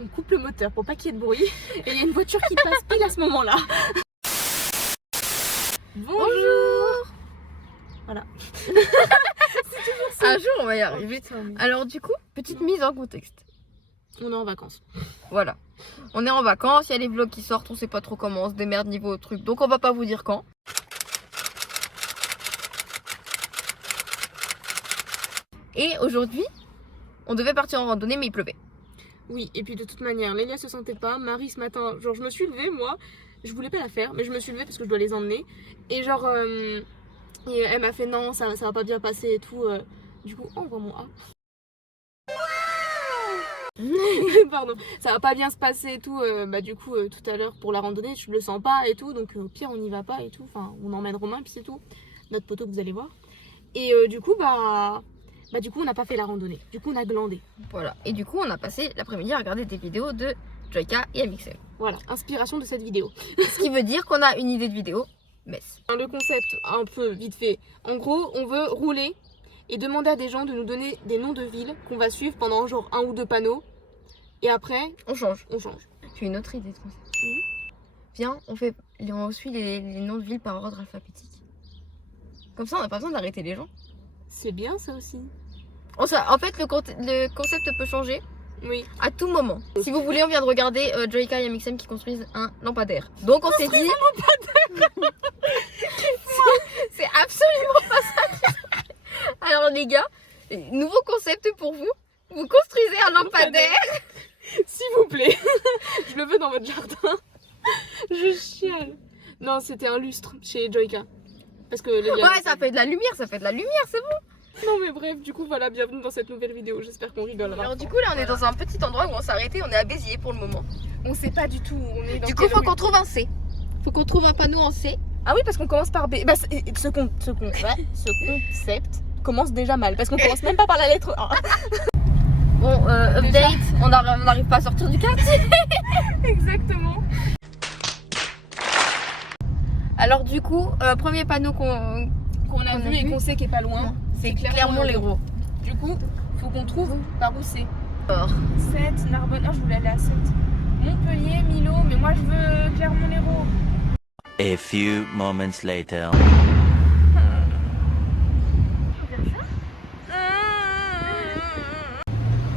on coupe le moteur pour pas qu'il y ait de bruit. Et il y a une voiture qui passe pile à ce moment-là. Bonjour. Voilà. Un jour on va y arriver. Alors du coup, petite mise en contexte. On est en vacances. Voilà. On est en vacances, il y a les vlogs qui sortent, on sait pas trop comment, on se démerde niveau truc. Donc on va pas vous dire quand. Et aujourd'hui, on devait partir en randonnée mais il pleuvait. Oui, et puis de toute manière, Lélia se sentait pas. Marie ce matin, genre je me suis levée moi. Je voulais pas la faire, mais je me suis levée parce que je dois les emmener. Et genre, et elle m'a fait non, ça va pas bien passer et tout. Du coup, oh, on voit mon A. Pardon, ça va pas bien se passer et tout. Bah du coup, tout à l'heure pour la randonnée, je le sens pas et tout. Donc au pire, on n'y va pas et tout. Enfin, on emmène Romain puis c'est tout. Notre poteau que vous allez voir. Et du coup, du coup, on n'a pas fait la randonnée. Du coup, on a glandé. Voilà. Et du coup, on a passé l'après-midi à regarder des vidéos de Joyka et Amixem. Voilà, inspiration de cette vidéo. Ce qui veut dire qu'on a une idée de vidéo. Mess. Le concept, un peu vite fait. En gros, on veut rouler et demander à des gens de nous donner des noms de villes qu'on va suivre pendant genre 1 ou 2 panneaux. Et après, on change. J'ai une autre idée de concept. Viens, on suit les noms de villes par ordre alphabétique. Comme ça, on n'a pas besoin d'arrêter les gens. C'est bien ça aussi. En fait, le concept peut changer. Oui. À tout moment. Si vous voulez, on vient de regarder Joyka et Amixem qui construisent un lampadaire. Donc on s'est dit... un lampadaire. C'est absolument pas ça. Alors les gars, nouveau concept pour vous. Vous construisez un lampadaire. S'il vous plaît. Je le veux dans votre jardin. Je chiale. Non, c'était un lustre chez Joyka. Parce que ouais, ça fait de la lumière, c'est bon. Non mais bref, du coup voilà, bienvenue dans cette nouvelle vidéo, j'espère qu'on rigolera. Alors du coup là on est dans un petit endroit où on s'est arrêté, on est à Béziers pour le moment. On sait pas du tout où on est dans. Du coup faut qu'on trouve un C. Faut qu'on trouve un panneau en C. Ah oui parce qu'on commence par B. Bah ce concept commence déjà mal parce qu'on commence même pas par la lettre A. Bon update, on n'arrive pas à sortir du quartier. Exactement. Alors du coup, premier panneau qu'on a vu et qu'on sait qu'il est pas loin, c'est Clermont-Lérault. Du coup, faut qu'on trouve par où c'est. 7, Narbonne, je voulais aller à 7. Montpellier, Millau, mais moi je veux Clermont-Lérault. A few moments later.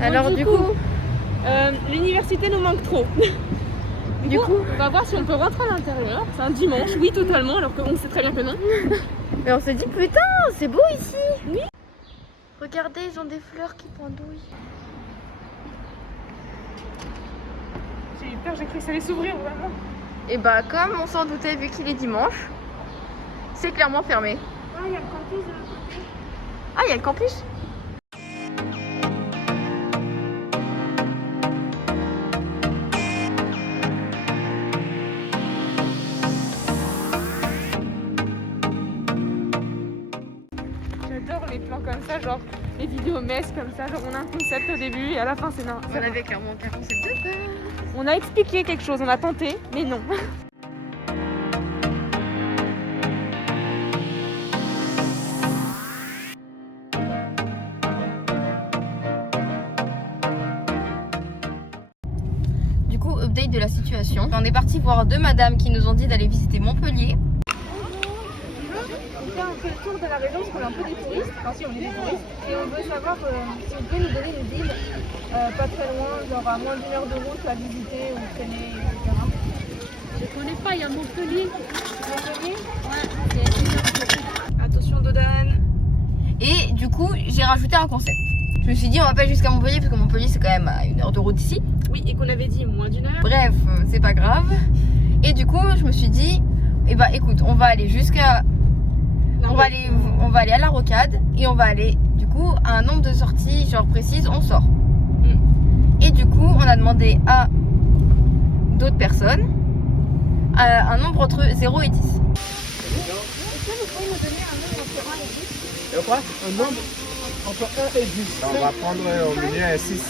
Alors du coup, l'université nous manque trop. Du coup, on va voir si on peut rentrer à l'intérieur. C'est un dimanche, oui totalement, alors qu'on sait très bien que non. Mais on s'est dit putain, c'est beau ici. Oui. Regardez, ils ont des fleurs qui pendouillent. J'ai eu peur, j'ai cru que ça allait s'ouvrir vraiment. Et bah comme on s'en doutait vu qu'il est dimanche, c'est clairement fermé. Ah, il y a le campus de l'autre côté. Ah, il y a le campus. J'adore les plans comme ça, genre les vidéos messes comme ça, genre on a un concept au début et à la fin c'est non. On avait clairement un concept de base. On a expliqué quelque chose, on a tenté, mais non. Du coup, update de la situation. On est parti voir 2 madames qui nous ont dit d'aller visiter Montpellier. On fait un peu le tour de la région parce qu'on est un peu des touristes, enfin si on est des touristes, et on veut savoir si vous pouvez nous donner une ville pas très loin, genre à moins d'1 heure de route à visiter ou traîner, etc. Je connais pas, il y a Montpellier. Montpellier ? Ouais, Attention Dodane. Et du coup, j'ai rajouté un concept. Je me suis dit on va pas jusqu'à Montpellier parce que Montpellier c'est quand même à 1 heure de route d'ici. Oui, et qu'on avait dit moins d'1 heure. Bref, c'est pas grave. Et du coup, je me suis dit, eh bah écoute, on va aller jusqu'à... On va aller à la rocade et on va aller du coup à un nombre de sorties genre précises, on sort. Et du coup, on a demandé à d'autres personnes un nombre entre 0 et 10. Est-ce que vous pouvez nous donner un nombre entre 1 et 10 ? Et quoi? Un nombre entre 1 et 10. On va prendre au milieu un 6.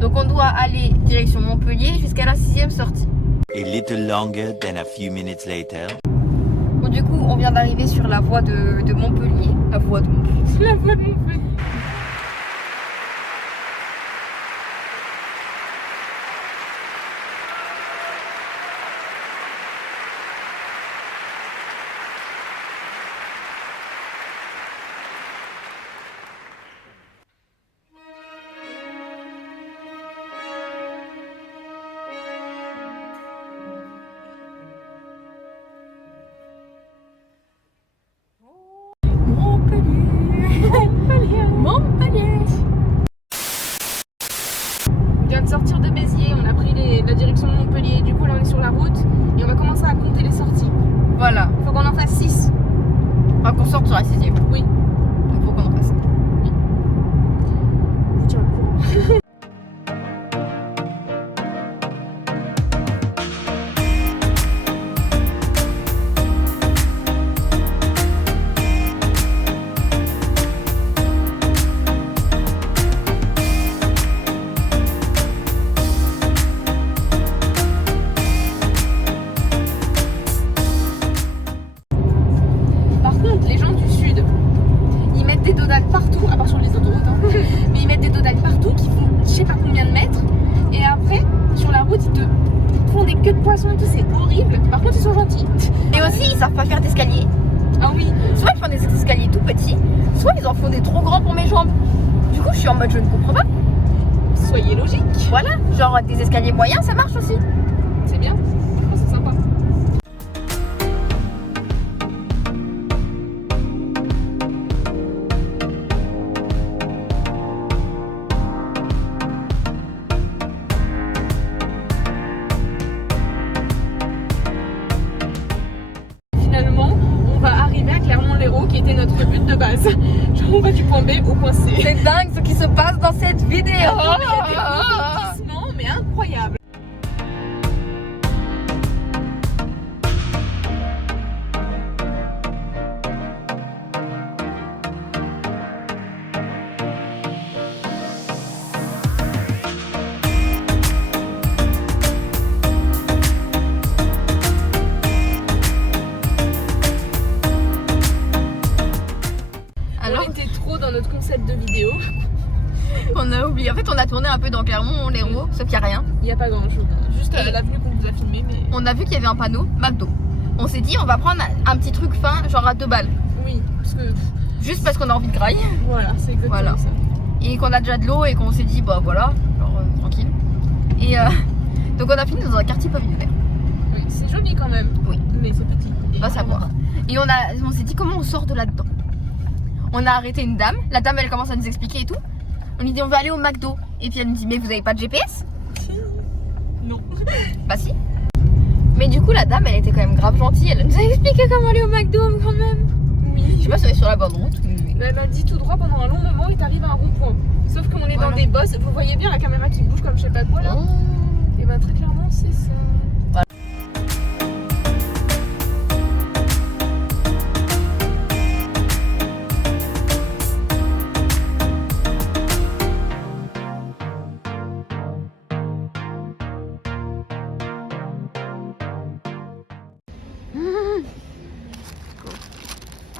Donc on doit aller direction Montpellier jusqu'à la 6e sortie. A little longer than a few minutes later. Bon, du coup, on vient d'arriver sur la voie de Montpellier. La voie de Montpellier. La voie de Montpellier. sortir de Béziers, on a pris la direction de Montpellier. Du coup, là, on est sur la route et on va commencer à compter les sorties. Voilà. Faut qu'on en fasse 6. Enfin, qu'on sorte sur la 6ème. Oui. Donc, faut qu'on en fasse. Je vous tiens au courant. Par contre, les gens du sud, ils mettent des dodanes partout, à part sur les autoroutes, hein, mais ils mettent des dodanes partout qui font je sais pas combien de mètres. Et après, sur la route, ils te font des queues de poisson et tout, c'est horrible. Par contre, ils sont gentils. Et aussi, ils savent pas faire d'escalier. Ah oui, Soit ils font des escaliers tout petits, soit ils en font des trop grands pour mes jambes. Du coup, je suis en mode je ne comprends pas. soyez logique. Voilà, genre des escaliers moyens, ça marche aussi. C'est bien, franchement, c'est sympa. Finalement, on va arriver à Clermont-Lérault qui était notre but de base. Genre on va du point B au point C. C'est dingue ce qui se passe dans cette vidéo. Il y a des rebondissements, mais incroyables. Alors On était trop dans notre concept de vidéo. on a oublié. En fait, on a tourné un peu dans Clermont-Lérault, sauf qu'il n'y a rien. Il n'y a pas grand chose. Juste Et- l'avenue qu'on vous a filmée, mais. On a vu qu'il y avait un panneau McDo. On s'est dit, on va prendre un petit truc fin, genre à 2 balles. Oui, parce que. Juste parce qu'on a envie de graille. Voilà, c'est exactement Voilà. ça. Et qu'on a déjà de l'eau et qu'on s'est dit, bah voilà, genre tranquille. Et donc on a fini dans un quartier pavillonnaire. Oui, c'est joli quand même. Oui. Mais c'est petit. On va savoir. Et on s'est dit, comment on sort de là-dedans? On a arrêté une dame. La dame, elle commence à nous expliquer et tout. On lui dit, on va aller au McDo. Et puis elle nous dit, mais vous avez pas de GPS? Non. Bah si. Mais du coup, la dame, elle était quand même grave gentille. Elle nous a expliqué comment aller au McDo quand même. Je Oui. sais pas si on est sur la bonne route. mais- Mais elle m'a dit tout droit pendant un long moment et t'arrives à un rond-point. Sauf qu'on est Voilà. dans des bosses. Vous voyez bien la caméra qui bouge comme je sais pas quoi là. Oh. Et bah très clairement c'est ça.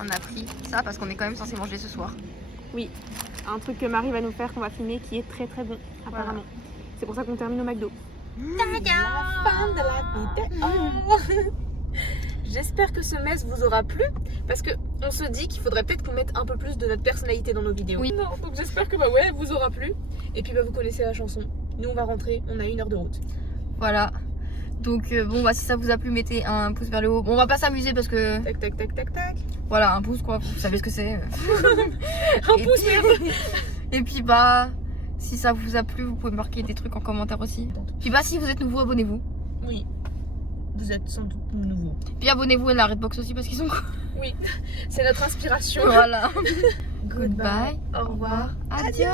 On a pris ça parce qu'on est quand même censé manger ce soir. Oui. Un truc que Marie va nous faire qu'on va filmer qui est très très bon apparemment. C'est pour ça qu'on termine au McDo. La fin de la vidéo. J'espère que ce mess vous aura plu parce que on se dit qu'il faudrait peut-être qu'on mette un peu plus de notre personnalité dans nos vidéos. Oui. Non, donc j'espère que bah ouais, vous aura plu. Et puis bah vous connaissez la chanson. Nous on va rentrer, on a 1 heure de route. Voilà. Donc bon bah si ça vous a plu, mettez un pouce vers le haut. Bon, on va pas s'amuser parce que Tac tac tac tac tac. voilà, un pouce quoi, vous savez ce que c'est. Un Et- pouce merde. Et puis bah si ça vous a plu, vous pouvez marquer des trucs en commentaire aussi. Puis bah si vous êtes nouveau, abonnez-vous. Oui. Vous êtes sans doute nouveau. Puis abonnez-vous à la Redbox aussi parce qu'ils sont cool. Oui. C'est notre inspiration. Voilà. Goodbye. Au revoir. Adios.